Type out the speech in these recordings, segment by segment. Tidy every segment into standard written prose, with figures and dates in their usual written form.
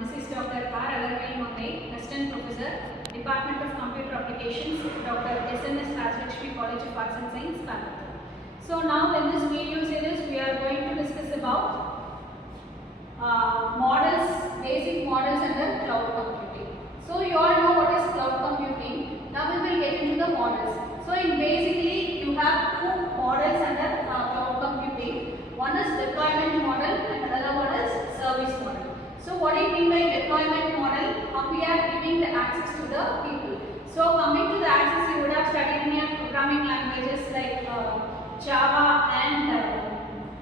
This is Dr. R. Alarkai, Assistant Professor, Department of Computer Applications, Dr. SNS Institutions, College of Arts and Science, Bangalore. So now in this video series, we are going to discuss about models, basic models under cloud computing. So you all know what is cloud computing. Now we will get into the models. So in basically you have two models under cloud computing. One is deployment model and another one is service model. So what do you mean by deployment model? We are giving the access to the people. So coming to the access, you would have studied in your programming languages like Java and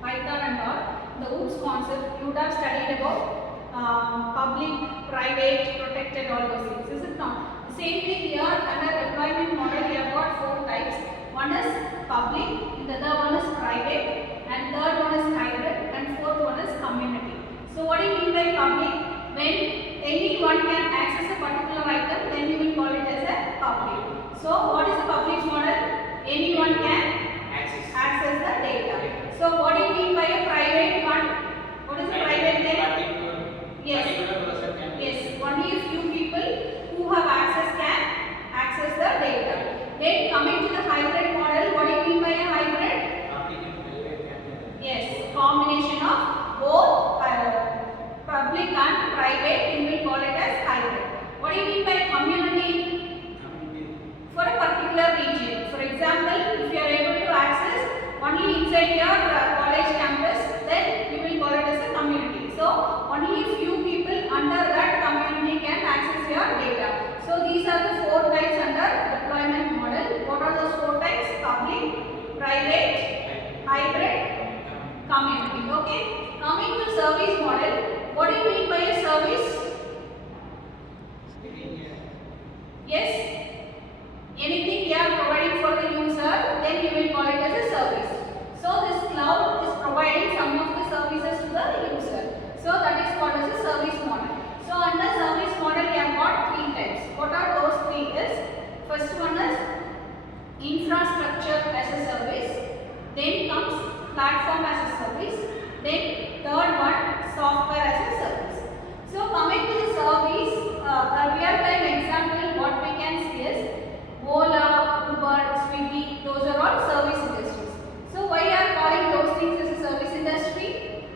Python and all. The OOPS concept, you would have studied about public, private, protected, all those things. Is it not? The same way here under deployment model, we have got four types. One is public, the other one is private, and third one is hybrid, and fourth one is community. So what do you mean by public? When anyone can access a particular item, then you will call it as a public. So what is a public model? Anyone can access the data. So what do you mean by a private one? What is a private then? Yes, only a few people who have access can access the data. Then coming to the hybrid model, what do you mean by a hybrid? Yes, combination of both public and private, you will call it as hybrid. What do you mean by community? For a particular region. For example, if you are able to access only inside your college campus, then you will call it as a community. So only a few people under that community can access your data. So these are the four types under deployment model. What are those four types? Public, private, hybrid, community. Okay. Coming to service model. What do you mean by a service? Yes. Anything you are providing for the user, then you will call it as a service. So this cloud is providing some of the services to the user. So that is called as a service model. So under service model, we have got three types. What are those three? First one is infrastructure as a service. Then comes platform as a service. Then third one, software as a service. So coming to the service, a real-time example, what we can see is Ola, Uber, Swiggy, those are all service industries. So why are calling those things as a service industry?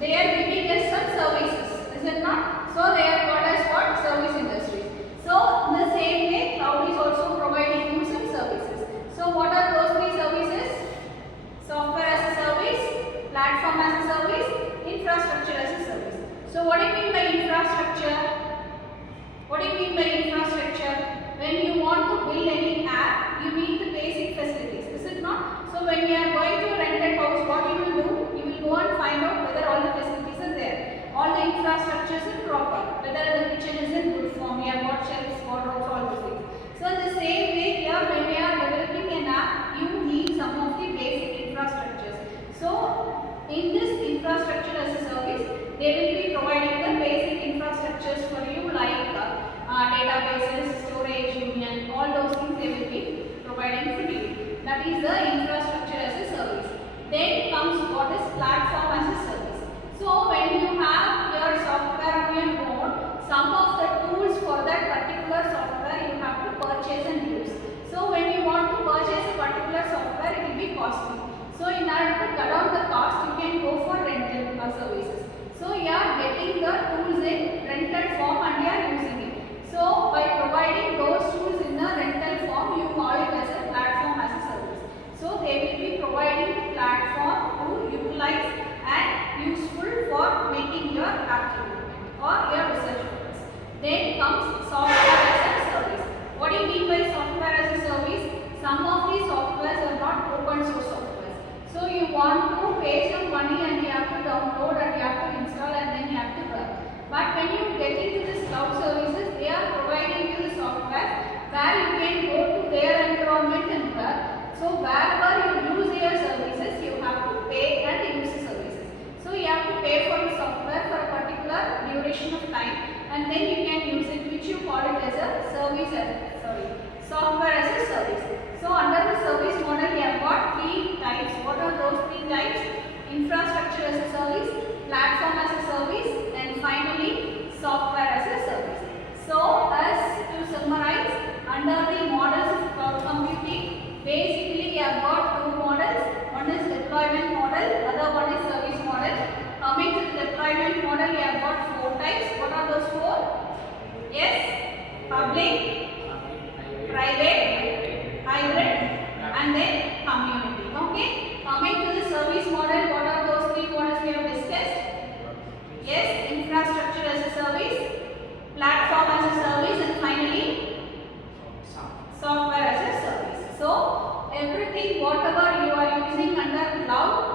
They are giving us some services, is it not? So they are called as what? Service industries. So in the same way, cloud is also providing you some services. So what are those three services? Software as a service, platform as a service, infrastructure as a service. So what do you mean by infrastructure? What do you mean by infrastructure? When you want to build any app, you need the basic facilities, is it not? So when you are going to a rented house, what you will do? You will go and find out whether all the facilities are there. All the infrastructures are proper. Whether the kitchen is in good form, you have got shelves, wardrobes, all those things. So in the same way here, when we are developing an app, you need some of the basic infrastructures. So in this infrastructure as a service, they will be providing the basic infrastructures for you like databases, storage, union, all those things they will be providing for you. That is the infrastructure as a service. Then comes what is platform as a service. So when you have your software on your own, some of the tools for that particular software you have to purchase and use. So when you want to purchase a particular software, it will be costly. So in order to cut down the cost, you can go for rental services. So you are getting the tools in rental form and you are using it. So by providing those tools in a rental form, you call it as a platform as a service. So they will be providing the platform to utilize and useful for making your app development or your research purpose. Then comes software as a service. What do you mean by software as a service? Some of these softwares are not open source softwares. So you want to pay some money and you have to download and you have to install and then you have to run. But when you get into this cloud services, they are providing you the software where you can go to their environment and work. So wherever you use their services, you have to pay and use the services. So you have to pay for the software for a particular duration of time and then you can use it, which you call it as a software as a service. So under the service model, we have got three types. What are those three types? Infrastructure as a service, platform as a service, and deployment model, other one is service model. Coming to the deployment model, we have got 4 types. What are those 4? Yes, public, private, hybrid, and then community. Okay. Coming to the service model, what are those 3 models we have discussed? Yes, infrastructure as a service, platform as a service, and finally software as a service. So everything whatever you are using under cloud